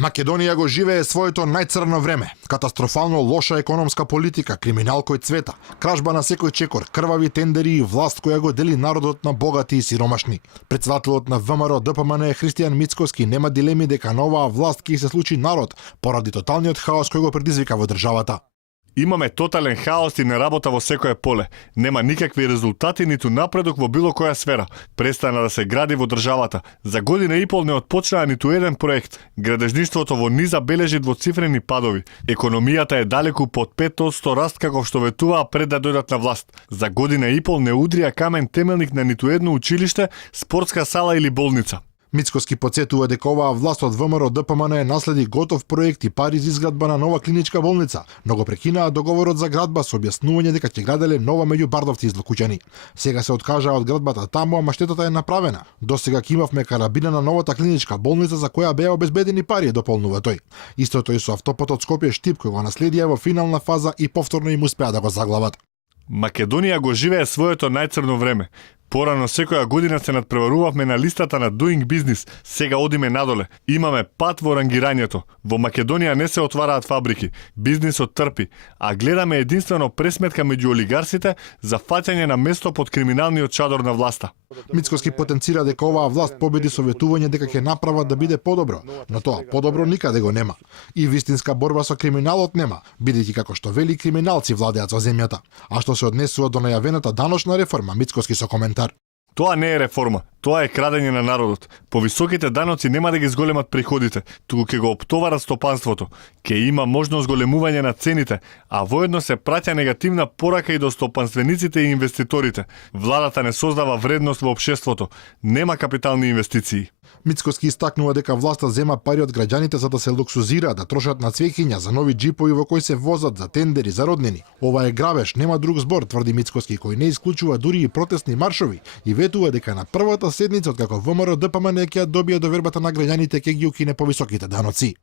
Македонија го живее своето најцрно време. Катастрофално лоша економска политика, криминал кој цвета, кражба на секој чекор, крвави тендери и власт која го дели народот на богати и сиромашни. Претседателот на ВМРО ДПМН Христијан Мицкоски нема дилеми дека на оваа власт ќе се случи народ поради тоталниот хаос кој го предизвика во државата. Имаме тотален хаос и неработа во секое поле. Нема никакви резултати ниту напредок во било која сфера. Престана да се гради во државата. За година и пол не отпочнаа ниту еден проект. Градежништвото во низа бележи двоцифрени падови. Економијата е далеку под 5% раст како што ветуваа пред да дојдат на власт. За година и пол не удрија камен темелник на ниту едно училиште, спортска сала или болница. Мицкоски подсетува дека оваа власт од ВМРО ДПМН наследи готов проект и пари за изградба на нова клиничка болница, но го прекинаа договорот за градба со објаснување дека ќе граделе нова меѓу Бардовци и Злокуќани. Сега се откажаа од градбата таму, ама штетата е направена. Досега ќе имавме карабина на новата клиничка болница за која беа обезбедени пари, дополнува тој. Истото и со автопатот Скопје Штип кој го наследија во финална фаза и повторно им успеа да го заглават. Македонија го живее своето најцрно време. Порано секоја година се надпреварувавме на листата на Doing Business, сега одиме надоле. Имаме пат во рангирањето. Во Македонија не се отвараат фабрики, бизнисот трпи, а гледаме единствено пресметка меѓу олигарсите за фаќање на место под криминалниот чадор на власта. Мицкоски потенцира дека оваа власт победи со ветување дека ќе направат да биде подобро, но тоа подобро никаде го нема. И вистинска борба со криминалот нема, бидејќи како што вели криминалци владеат со земјата. А што се однесува до најавената даночна реформа, Мицкоски со коментар: Тоа не е реформа, тоа е крадење на народот. Повисоките даноци нема да ги зголемат приходите, туку ќе го оптоварат стопанството. Ќе има можност зголемување на цените, а воедно се праќа негативна порака и до стопанствениците и инвеститорите. Владата не создава вредност во општеството, нема капитални инвестиции. Мицкоски истакнува дека власта зема пари од граѓаните за да се луксузира, да трошат на цвеќиња за нови джипови во кои се возат, за тендери, за роднини. Ова е грабеж, нема друг збор, тврди Мицкоски, кој не исклучува дури и протестни маршови и ветува дека на првата седница од како ВМРО ДПМН ќе добие довербата на граѓаните ќе ги укине повисоките даноци.